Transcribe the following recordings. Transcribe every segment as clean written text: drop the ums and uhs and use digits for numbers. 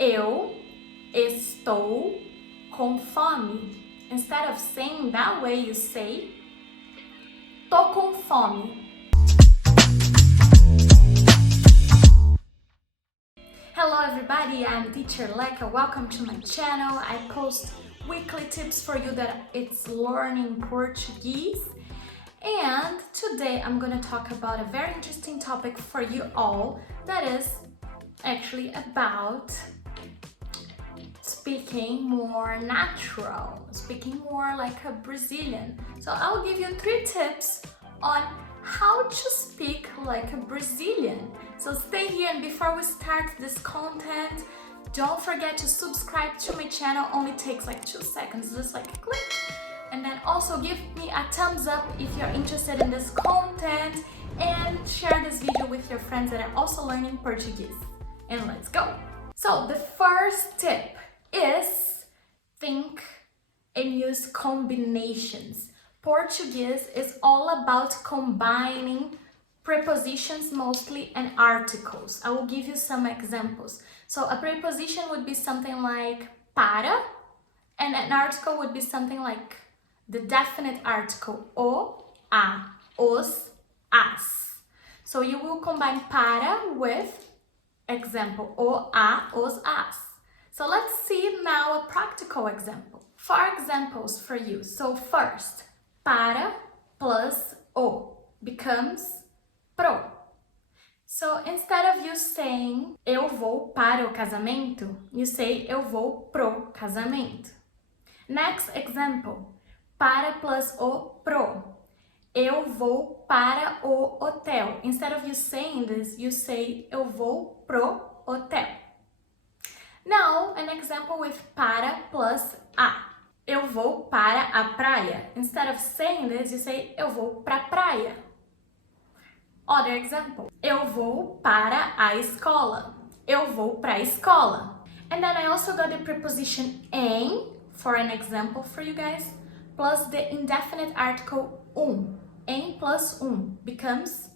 Eu estou com fome. Instead of saying that way, you say tô com fome. Hello everybody, I'm Teacher Leka. Welcome to my channel. I post weekly tips for you that it's learning Portuguese. And today I'm gonna talk about a very interesting topic for you all that is actually about speaking more natural, speaking more like a Brazilian. So I'll give you 3 tips on how to speak like a Brazilian. So stay here, and before we start this content, don't forget to subscribe to my channel. Only takes like 2 seconds, just like click. And then also give me a thumbs up if you're interested in this content, and share this video with your friends that are also learning Portuguese. And let's go! So the first tip is think and use combinations. Portuguese is all about combining prepositions mostly and articles. I will give you some examples. So a preposition would be something like para, and an article would be something like the definite article o, a, os, as. So you will combine para with example o, a, os, as. So let's see now a practical example. 4 examples for you. So first, para plus o becomes pro. So instead of you saying eu vou para o casamento, you say eu vou pro casamento. Next example, para plus o pro. Eu vou para o hotel. Instead of you saying this, you say eu vou pro hotel. Now, an example with para plus a. Eu vou para a praia. Instead of saying this, you say eu vou pra praia. Other example. Eu vou para a escola. Eu vou pra escola. And then I also got the preposition em for an example for you guys, plus the indefinite article Em plus becomes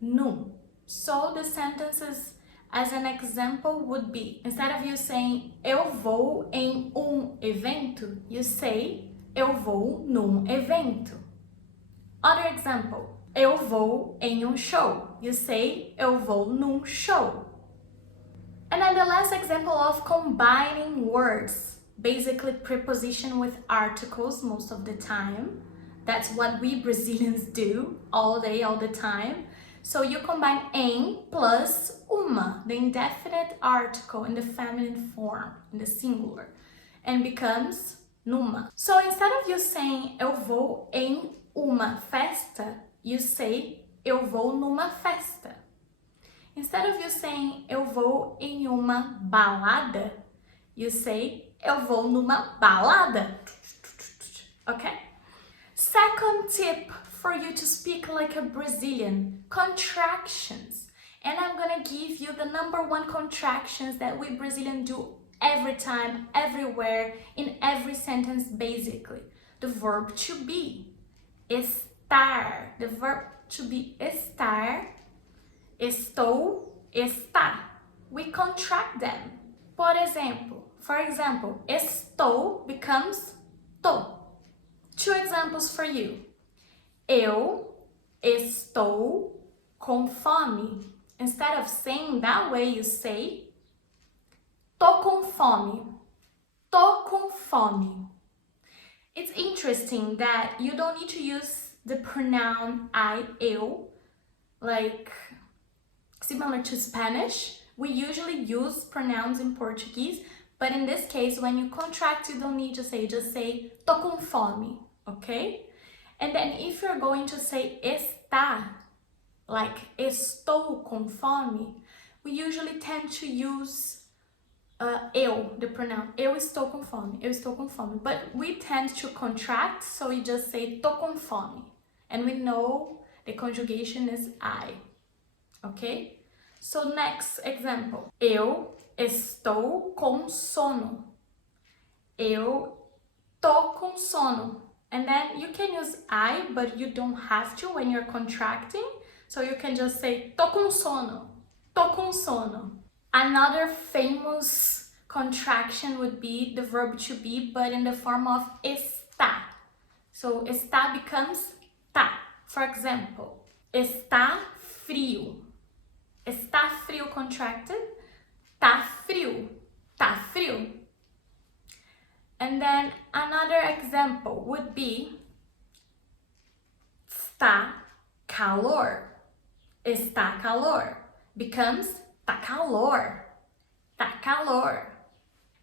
num. So the sentences as an example would be, instead of you saying eu vou em evento, you say eu vou num evento. Other example, eu vou em show. You say eu vou num show. And then the last example of combining words, basically preposition with articles most of the time. That's what we Brazilians do all day, all the time. So you combine em plus uma, the indefinite article in the feminine form, in the singular, and becomes numa. So instead of you saying eu vou em uma festa, you say eu vou numa festa. Instead of you saying eu vou em uma balada, you say eu vou numa balada. Okay? Second tip for you to speak like a Brazilian, contractions. And I'm gonna give you the #1 contractions that we Brazilians do every time, everywhere, in every sentence basically. The verb to be, estar. The verb to be estar, estou, está. We contract them. For example, estou becomes tô. 2 examples for you. Eu estou com fome. Instead of saying that way, you say tô com fome. Tô com fome. It's interesting that you don't need to use the pronoun I, eu, like similar to Spanish. We usually use pronouns in Portuguese, but in this case, when you contract, you don't need to say, just say tô com fome, okay? And then if you're going to say está, like estou com fome, we usually tend to use eu, the pronoun. Eu estou com fome, eu estou com fome. But we tend to contract, so we just say tô com fome. And we know the conjugation is I, okay? So next example. Eu estou com sono. Eu tô com sono. And then you can use I, but you don't have to when you're contracting. So you can just say tô com sono. Tô com sono. Another famous contraction would be the verb to be, but in the form of está. So está becomes tá. For example, está frio. Está frio contracted. Tá frio. Tá frio. And then another example would be está calor. Está calor becomes tá calor. Tá calor.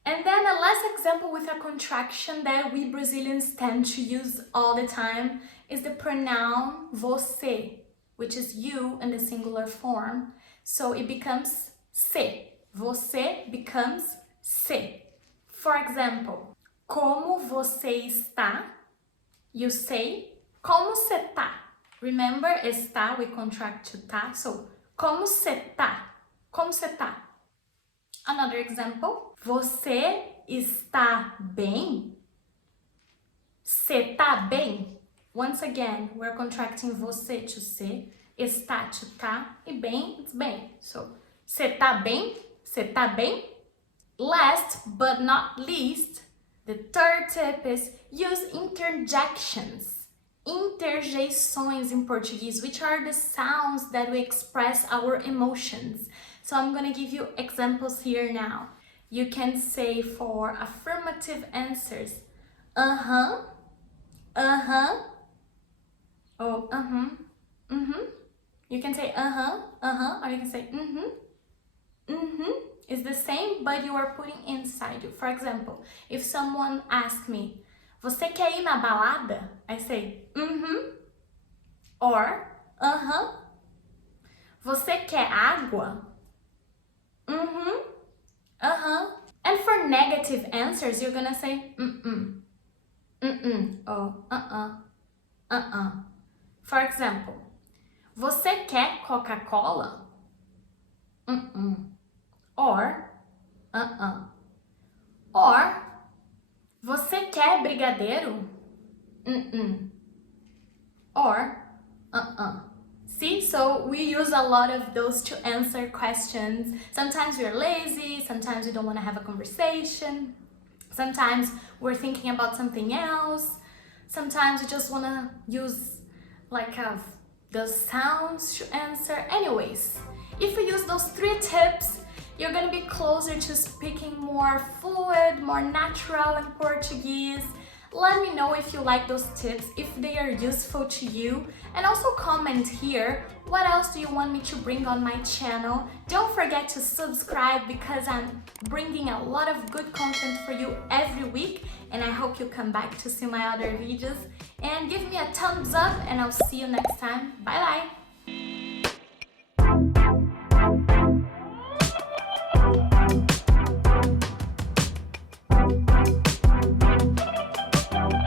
And then a last example with a contraction that we Brazilians tend to use all the time is the pronoun você, which is you in the singular form. So it becomes se. Você becomes se. For example, como você está? You say, como você tá? Remember, está, we contract to tá. So, como você tá? Como você tá? Another example. Você está bem? Você tá bem? Once again, we're contracting você to se, está to tá, e bem, it's bem. So, você tá bem? Você tá bem? Last but not least, the third tip is use interjections. Interjections in Portuguese, which are the sounds that we express our emotions. So I'm going to give you examples here now. You can say for affirmative answers, uh-huh, uh-huh, oh, uh-huh, mm-hmm. You can say uh-huh, uh-huh, or you can say mm-hmm, mm-hmm. It's the same, but you are putting inside you. For example, if someone asks me, você quer ir na balada? I say, mm-hmm, or uh-huh. Você quer água? Mm-hmm, uh-huh. And for negative answers, you're gonna say mm-mm, mm-mm, or uh-uh, uh-uh. For example, você quer Coca-Cola? Mm-mm, or uh-uh. Or, você quer brigadeiro? Mm-mm, or uh-uh. See, so we use a lot of those to answer questions. Sometimes we're lazy, sometimes we don't want to have a conversation, sometimes we're thinking about something else, sometimes we just want to use like those sounds to answer. Anyways, if we use those 3 tips, you're going to be closer to speaking more fluid, more natural in Portuguese. Let me know if you like those tips, if they are useful to you, and also comment here what else do you want me to bring on my channel. Don't forget to subscribe because I'm bringing a lot of good content for you every week, and I hope you come back to see my other videos. And give me a thumbs up and I'll see you next time. Bye bye!